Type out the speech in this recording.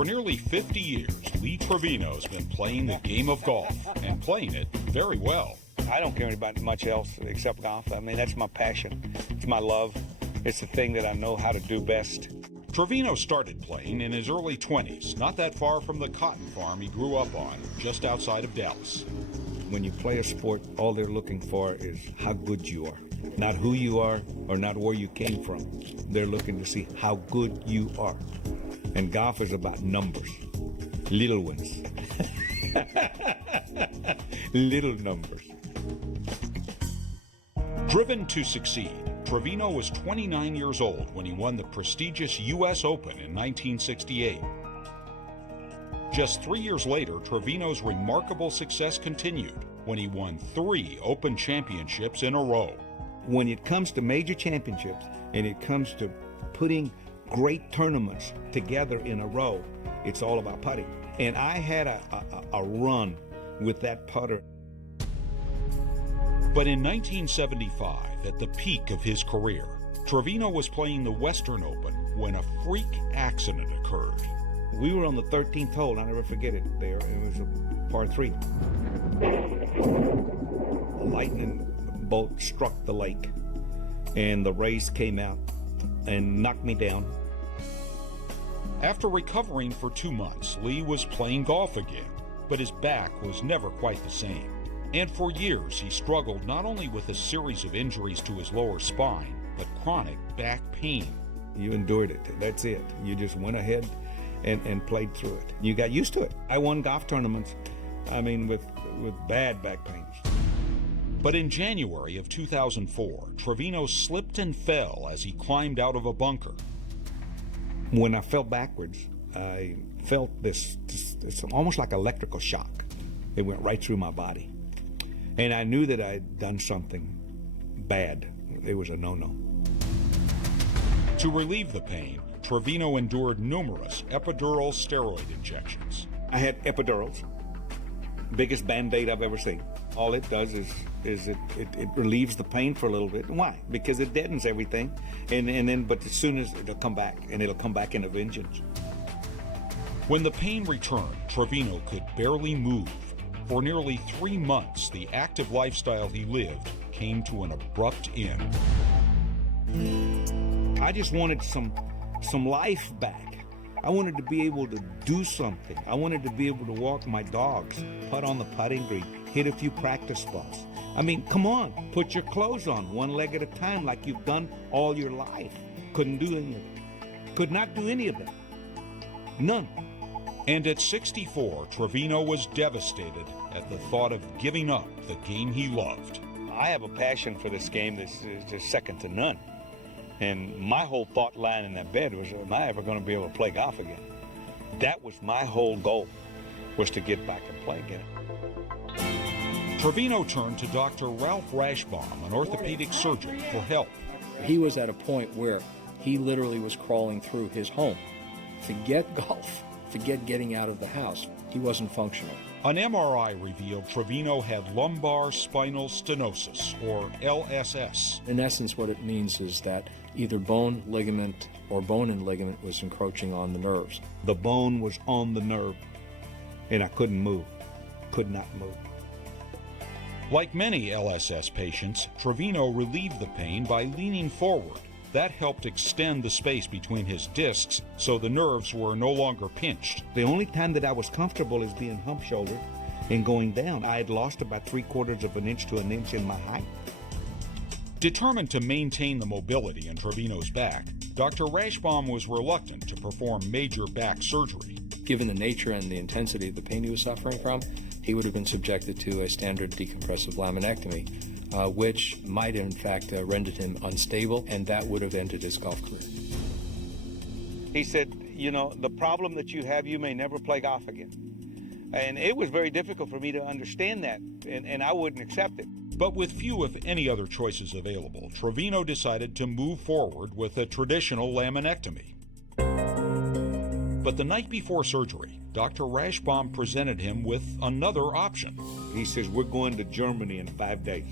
For nearly 50 years, Lee Trevino's been playing the game of golf, and playing it very well. I don't care about much else except golf. I mean, that's my passion. It's my love. It's the thing that I know how to do best. Trevino started playing in his early 20s, not that far from the cotton farm he grew up on, just outside of Dallas. When you play a sport, all they're looking for is how good you are. Not who you are or not where you came from. They're looking to see how good you are. And golf is about numbers. Little ones. Little numbers. Driven to succeed, Trevino was 29 years old when he won the prestigious U.S. Open in 1968. Just 3 years later, Trevino's remarkable success continued when he won 3 Open championships in a row. When it comes to major championships and it comes to putting great tournaments together in a row, it's all about putting. And I had a run with that putter. But in 1975, at the peak of his career, Trevino was playing the Western Open when a freak accident occurred. We were on the 13th hole, I'll never forget it there. It was a par 3. A lightning bolt struck the lake, and the rays came out and knocked me down. After recovering for 2 months, Lee was playing golf again, but his back was never quite the same. And for years, he struggled not only with a series of injuries to his lower spine, but chronic back pain. You endured it. That's it. You just went ahead and played through it. You got used to it. I won golf tournaments, with bad back pains. But in January of 2004, Trevino slipped and fell as he climbed out of a bunker. When I fell backwards, I felt this almost like electrical shock. It went right through my body. And I knew that I'd done something bad. It was a no-no. To relieve the pain, Trevino endured numerous epidural steroid injections. I had epidurals, biggest Band-Aid I've ever seen. All it does is it relieves the pain for a little bit. Why? Because it deadens everything, but as soon as it'll come back, and it'll come back in a vengeance. When the pain returned, Trevino could barely move. For nearly 3 months, the active lifestyle he lived came to an abrupt end. I just wanted some life back. I wanted to be able to do something. I wanted to be able to walk my dogs, putt on the putting green, hit a few practice spots. Come on, put your clothes on one leg at a time like you've done all your life. Couldn't do any of it. Could not do any of that. None. And at 64, Trevino was devastated at the thought of giving up the game he loved. I have a passion for this game that's just second to none. And my whole thought line in that bed was, am I ever going to be able to play golf again? That was my whole goal, was to get back and play again. Trevino turned to Dr. Ralph Rashbaum, an orthopedic surgeon, for help. He was at a point where he literally was crawling through his home. Forget golf. Forget getting out of the house. He wasn't functional. An MRI revealed Trevino had lumbar spinal stenosis, or LSS. In essence, what it means is that either bone, ligament, or bone and ligament was encroaching on the nerves. The bone was on the nerve, and I couldn't move. Could not move. Like many LSS patients, Trevino relieved the pain by leaning forward. That helped extend the space between his discs so the nerves were no longer pinched. The only time that I was comfortable is being hump-shouldered and going down. I had lost about 3/4 of an inch to an inch in my height. Determined to maintain the mobility in Trevino's back, Dr. Rashbaum was reluctant to perform major back surgery. Given the nature and the intensity of the pain he was suffering from, he would have been subjected to a standard decompressive laminectomy, which might in fact rendered him unstable, and that would have ended his golf career. He said, the problem that you have, you may never play golf again. And it was very difficult for me to understand that, and I wouldn't accept it. But with few, if any, other choices available, Trevino decided to move forward with a traditional laminectomy. But the night before surgery, Dr. Rashbaum presented him with another option. He says, we're going to Germany in 5 days.